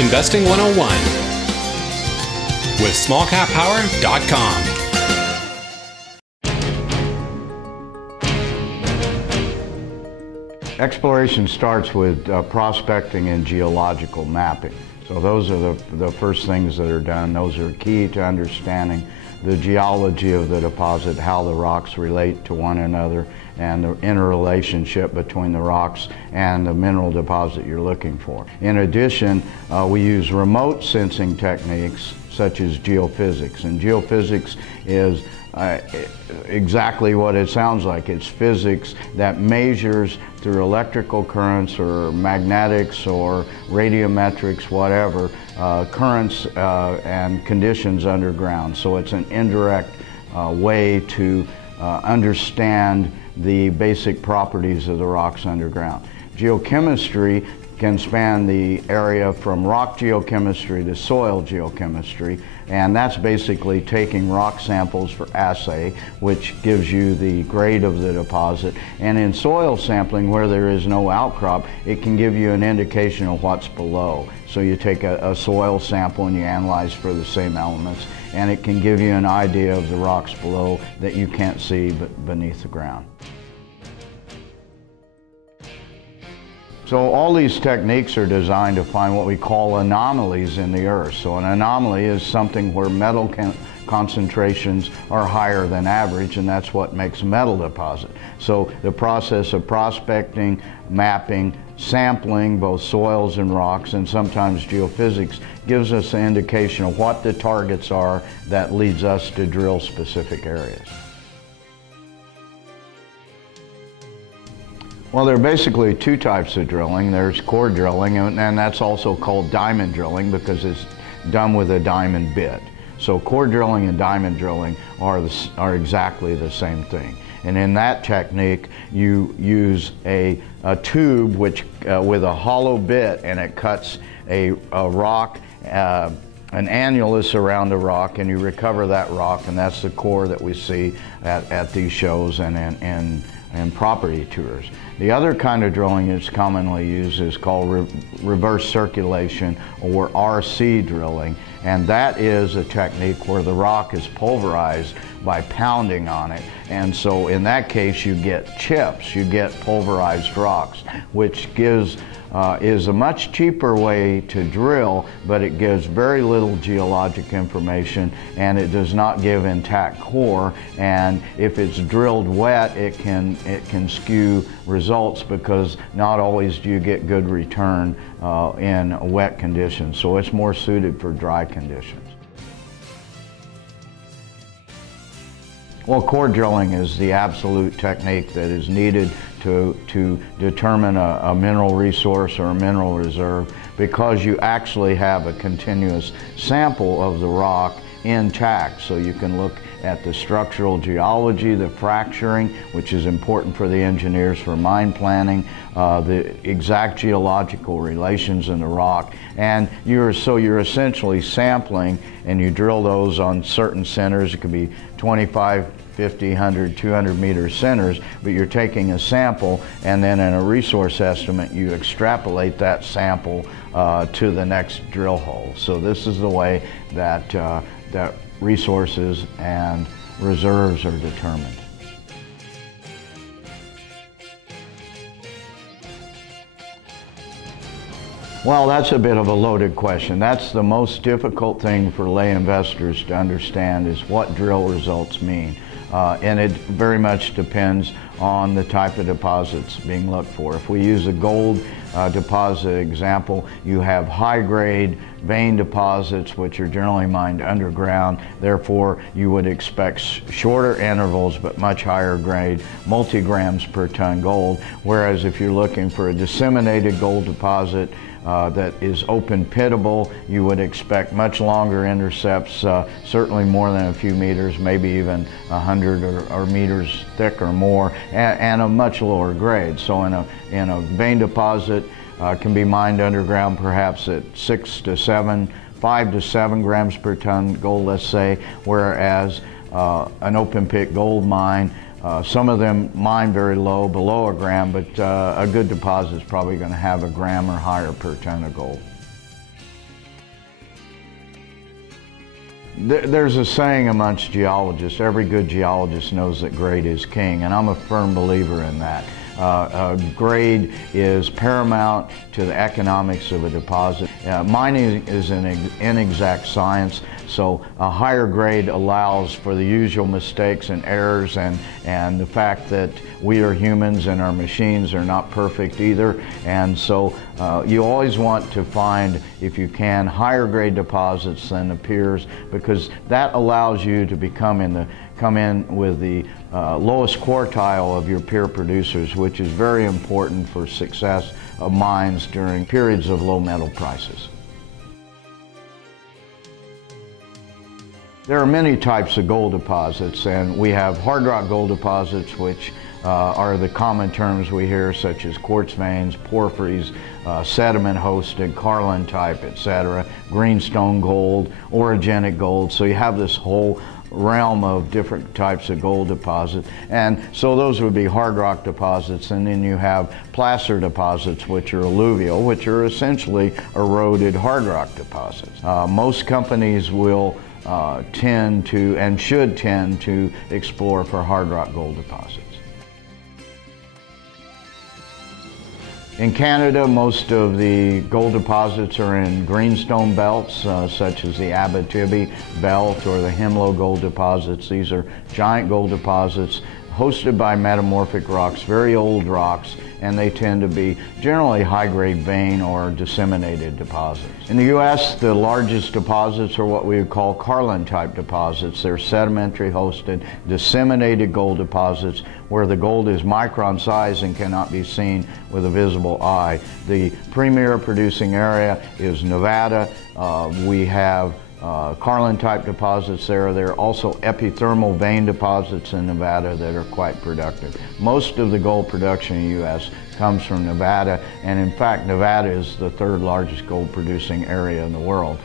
Investing 101 with smallcappower.com. Exploration starts with prospecting and geological mapping. So those are the first things that are done. Those are key to understanding the geology of the deposit, how the rocks relate to one another, and the interrelationship between the rocks and the mineral deposit you're looking for. In addition, we use remote sensing techniques such as geophysics. And geophysics is exactly what it sounds like. It's physics that measures through electrical currents or magnetics or radiometrics, whatever, currents and conditions underground. So it's an indirect way to understand the basic properties of the rocks underground. Geochemistry can span the area from rock geochemistry to soil geochemistry, and that's basically taking rock samples for assay, which gives you the grade of the deposit. And in soil sampling, where there is no outcrop, it can give you an indication of what's below. So you take a soil sample and you analyze for the same elements, and it can give you an idea of the rocks below that you can't see beneath the ground. So all these techniques are designed to find what we call anomalies in the earth. So an anomaly is something where metal concentrations are higher than average, and that's what makes a metal deposit. So the process of prospecting, mapping, sampling both soils and rocks, and sometimes geophysics, gives us an indication of what the targets are that leads us to drill specific areas. Well, there are basically two types of drilling. There's core drilling, and that's also called diamond drilling because it's done with a diamond bit. So core drilling and diamond drilling are exactly the same thing. And in that technique, you use a tube which with a hollow bit, and it cuts a rock, an annulus around a rock, and you recover that rock, and that's the core that we see at these shows and property tours. The other kind of drilling that's commonly used is called reverse circulation, or RC drilling, and that is a technique where the rock is pulverized by pounding on it. And so in that case you get chips, you get pulverized rocks, which is a much cheaper way to drill, but it gives very little geologic information, and it does not give intact core. And if it's drilled wet, it can skew results because not always do you get good return in wet conditions. So it's more suited for dry conditions. Well, core drilling is the absolute technique that is needed to determine a mineral resource or a mineral reserve, because you actually have a continuous sample of the rock intact. So you can look at the structural geology, the fracturing, which is important for the engineers for mine planning, the exact geological relations in the rock, and you're essentially sampling, and you drill those on certain centers. It could be 25, 50, 100, 200 meter centers, but you're taking a sample, and then in a resource estimate you extrapolate that sample to the next drill hole. So this is the way that that resources and reserves are determined. Well, that's a bit of a loaded question. That's the most difficult thing for lay investors to understand, is what drill results mean. And it very much depends on the type of deposits being looked for. If we use a gold deposit example, you have high-grade vein deposits which are generally mined underground. Therefore, you would expect shorter intervals but much higher grade, multi-grams per ton gold. Whereas if you're looking for a disseminated gold deposit that is open pitable, you would expect much longer intercepts, certainly more than a few meters, maybe even 100 or meters thick or more, and a much lower grade. So in a vein deposit can be mined underground perhaps at 5 to 7 grams per ton gold, let's say, whereas an open pit gold mine, some of them mine very low, below a gram, but a good deposit is probably going to have a gram or higher per ton of gold. There's a saying amongst geologists, every good geologist knows that grade is king, and I'm a firm believer in that. Grade is paramount to the economics of a deposit. Mining is an inexact science, so a higher grade allows for the usual mistakes and errors, and the fact that we are humans and our machines are not perfect either. And so you always want to find, if you can, higher grade deposits than the peers, because that allows you to come in with the lowest quartile of your peer producers, which is very important for success of mines during periods of low metal prices. There are many types of gold deposits, and we have hard rock gold deposits, which are the common terms we hear, such as quartz veins, porphyries, sediment hosted, Carlin type, etc., greenstone gold, orogenic gold. So you have this whole realm of different types of gold deposits, and so those would be hard rock deposits. And then you have placer deposits, which are alluvial, which are essentially eroded hard rock deposits. Most companies will tend to, and should tend to, explore for hard rock gold deposits. In Canada, most of the gold deposits are in greenstone belts, such as the Abitibi belt or the Hemlo gold deposits. These are giant gold deposits hosted by metamorphic rocks, very old rocks, and they tend to be generally high-grade vein or disseminated deposits. In the U.S., the largest deposits are what we would call Carlin-type deposits. They're sedimentary hosted, disseminated gold deposits where the gold is micron size and cannot be seen with a visible eye. The premier producing area is Nevada. We have Carlin-type deposits there. There are also epithermal vein deposits in Nevada that are quite productive. Most of the gold production in the U.S. comes from Nevada, and in fact, Nevada is the third largest gold producing area in the world.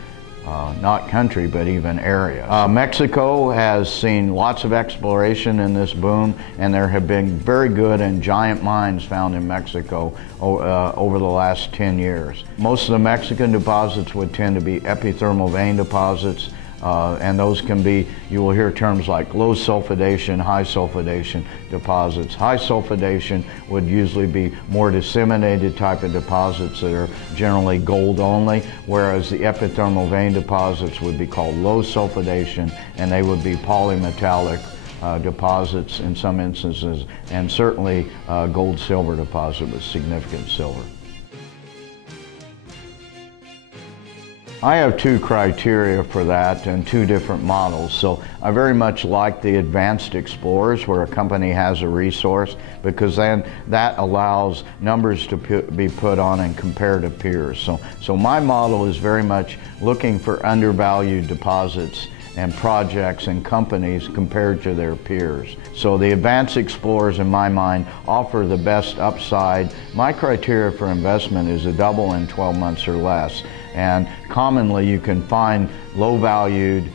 Not country, but even area. Mexico has seen lots of exploration in this boom, and there have been very good and giant mines found in Mexico over the last 10 years. Most of the Mexican deposits would tend to be epithermal vein deposits, and those can be, you will hear terms like low sulfidation, high sulfidation deposits. High sulfidation would usually be more disseminated type of deposits that are generally gold only, whereas the epithermal vein deposits would be called low sulfidation, and they would be polymetallic deposits in some instances, and certainly gold-silver deposit with significant silver. I have two criteria for that and two different models. So I very much like the advanced explorers where a company has a resource, because then that allows numbers to be put on and compare to peers. So my model is very much looking for undervalued deposits and projects and companies compared to their peers. So the advanced explorers, in my mind, offer the best upside. My criteria for investment is a double in 12 months or less. And commonly you can find low-valued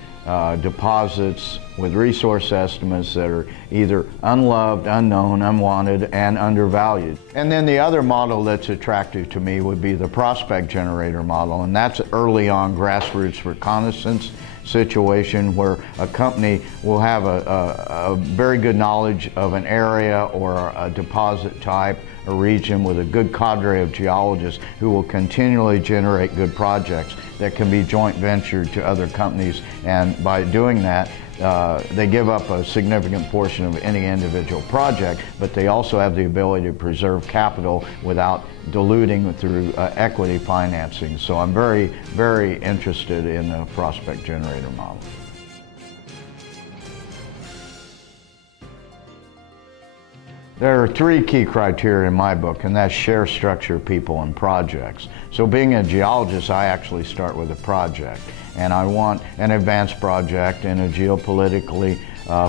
deposits with resource estimates that are either unloved, unknown, unwanted, and undervalued. And then the other model that's attractive to me would be the prospect generator model, and that's early on grassroots reconnaissance situation where a company will have a very good knowledge of an area or a deposit type, a region, with a good cadre of geologists who will continually generate good projects that can be joint ventured to other companies, and by doing that they give up a significant portion of any individual project, but they also have the ability to preserve capital without diluting through equity financing. So I'm very, very interested in the prospect generator model. There are three key criteria in my book, and that's share, structure, people, and projects. So being a geologist, I actually start with a project, and I want an advanced project in a geopolitically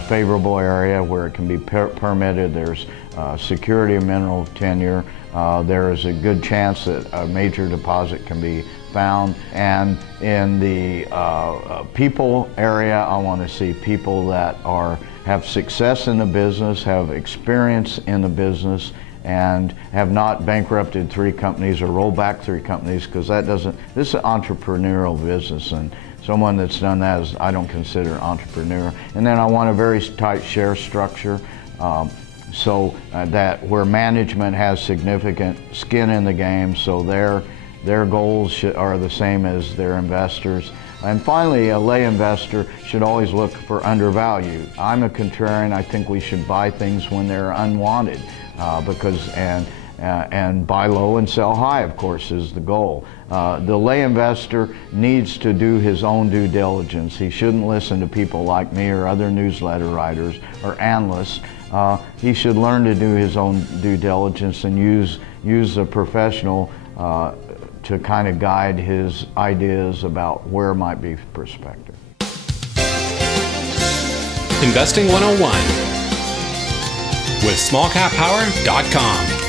favorable area where it can be permitted. There's security of mineral tenure. There is a good chance that a major deposit can be found. And in the people area, I want to see people that have success in the business, have experience in the business, and have not bankrupted 3 companies or rolled back 3 companies, because that doesn't, this is an entrepreneurial business, and someone that's done that is, I don't consider entrepreneur. And then I want a very tight share structure, so that where management has significant skin in the game, so their goals are the same as their investors. And finally, a lay investor should always look for undervalue. I'm a contrarian. I think we should buy things when they're unwanted, and buy low and sell high, of course, is the goal. The lay investor needs to do his own due diligence. He shouldn't listen to people like me or other newsletter writers or analysts. He should learn to do his own due diligence and use a professional to kind of guide his ideas about where might be perspective. Investing 101 with smallcappower.com.